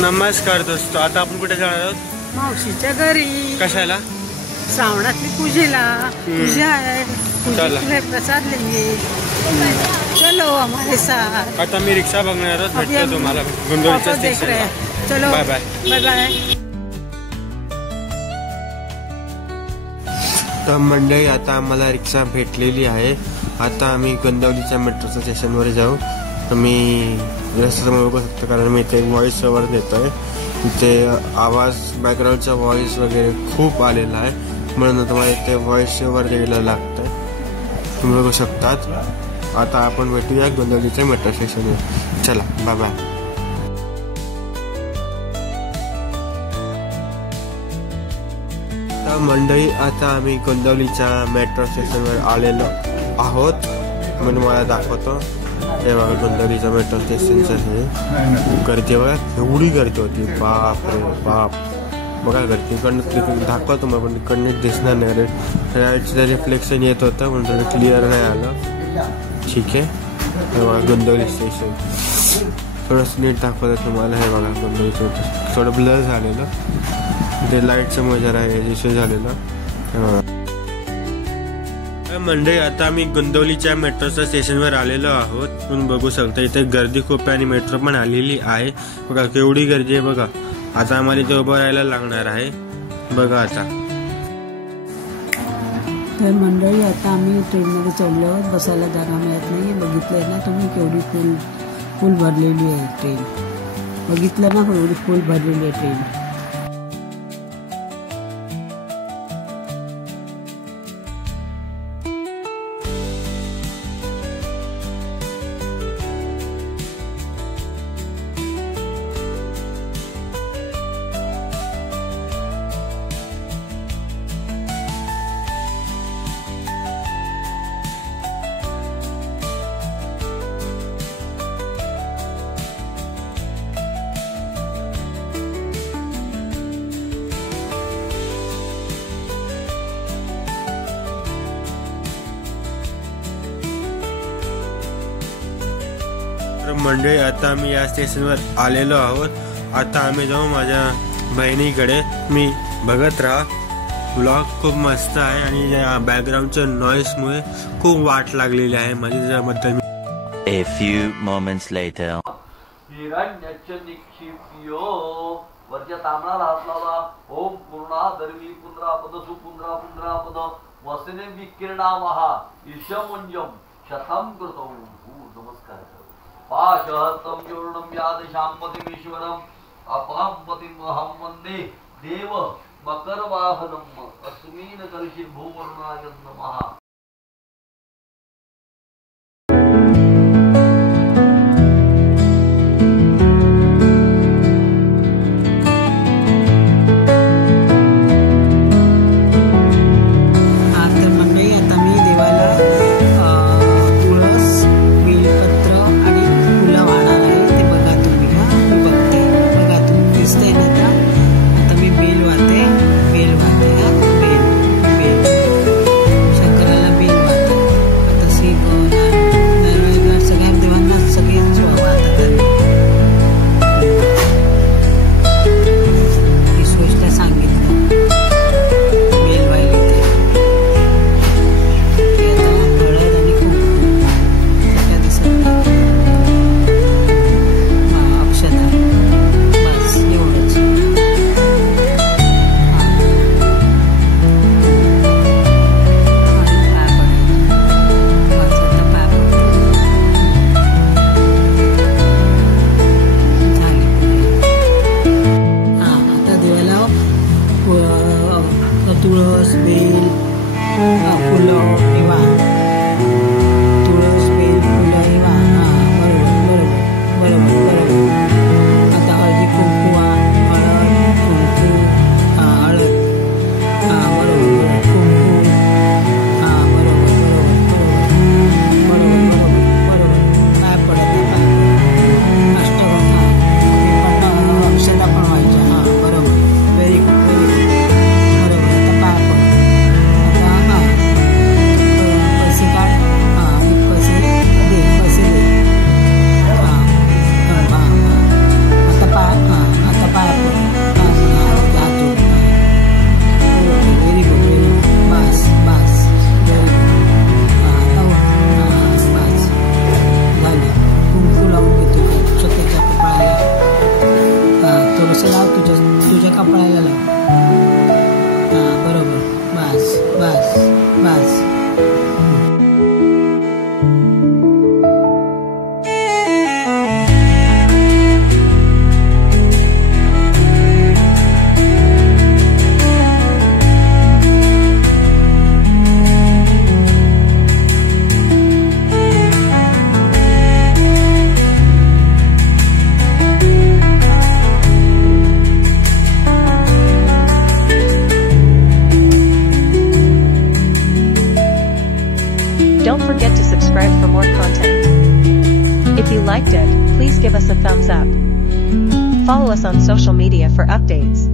नमस्कार दोस्तों, आता आपण कुठे जाणार आहोत? मावशीच्या घरी. कशाला? श्रावणातली पूजेला. पूजा आहे, पूजेला प्रसाद लेंगे. चलो हमारे साथ. आता मी रिक्षा बघणार आहोत, भेटतो तुम्हाला गोंदवलीच्या स्टेशनला. चलो बाय बाय. Bye bye. तर मंडळी, आता आम्हाला रिक्षा भेटलेली आहे. आता आम्ही गोंदवलीच्या मेट्रोच्या स्टेशनवर जाऊ. मी रस्त्यावर बघू शकतो, कारण मी इथे व्हॉइस ओव्हर देतोय. इथे आवाज, बॅकग्राऊंडचा व्हॉइस वगैरे खूप आलेला आहे, म्हणून तुम्हाला इथे व्हॉइस ओव्हर द्यायला लागतंय. तुम्ही बघू शकतात. आता आपण भेटूया गोंदवलीच्या मेट्रो स्टेशनवर. चला, बाय बाय. तर मंडळी, आता आम्ही गोंदवलीच्या मेट्रो स्टेशनवर आलेलो आहोत. म्हणून मला दाखवतो. हे बघा, गोंदवलीचं मेट्रो स्टेशनचं हे गर्दी बघा, एवढी गर्दी होती. बाप रे बाप. बघा गर्दी इकडनं दाखवतो मग, पण इकडनं दिसणार नाही. लाईटचं रिफ्लेक्शन येत होतं म्हणून क्लिअर नाही आलं. ठीक आहे. हे बघा गोंदवली स्टेशन. थोडंसं नीट दाखवतं तुम्हाला. हे बघा गोंदवलीचं थोडं ब्लर झालेलं, ते लाईटचं मजा आहे इश्यू झालेलं. मंडळी, आता आम्ही गोंदवलीच्या मेट्रोच्या स्टेशनवर आलेलो आहोत. तुम्ही बघू शकता इथे गर्दी खूप आहे आणि मेट्रो पण आलेली आहे. बघा केवढी गर्दी आहे बघा. आता आम्हाला इथे उभं राहायला लागणार आहे. बघा आता. तर मंडळी, आता आम्ही ट्रेनमध्ये चढलो आहोत. बसायला जागा मिळत नाही. बघितलंय ना तुम्ही, केवढी फुल भरलेली आहे ट्रेन. बघितलं ना, केवढी फुल भरलेली आहे ट्रेन. तर मंडळी, आता आम्ही या स्टेशनवर आलेलो आहोत. आता आम्ही जाऊ माझ्या बहिणीकडे. मी बघत राहा. ब्लॉग खूप मस्त आहे आणि या बॅकग्राऊंडच्या नॉईसमुळे खूप वाट लागलेली आहे माझी. त्याबद्दल A few moments later. हिरण्यच्च निक्षिप्यो वरच्या तांबळाला हात लावला. ओम पूर्णा दर्वी पुनरापद सुपुनरा पुनरापद वसने विकिरणा महा ईशमुंजम शतम कृतो. नमस्कार. पाशहस्तं जोर्णं यादशाम्पतिमीश्वरम् अपाम्पतिमहं वन्दे देव मकरवाहनम् अस्मिन् कलशे भूवर्णाय नमः. तुळस बेल फुलं किंवा तुळस बेल फुलं किंवा बरोबर बरोबर बरोबर बरोबर. आता हळदी कुंकू हळद कुंकू हळद बरोबर कुंकू बरोबर बरोबर बरोबर बरोबर काय पडत अष्टगंधा पण अक्षता पण व्हायच्या. बरोबर. Very good very good. बरोबर. आता पाय तुझ्या कपाळाला लाव. हा बरोबर. बस बस बस. Don't forget to subscribe for more content. If you liked it, please give us a thumbs up. Follow us on social media for updates.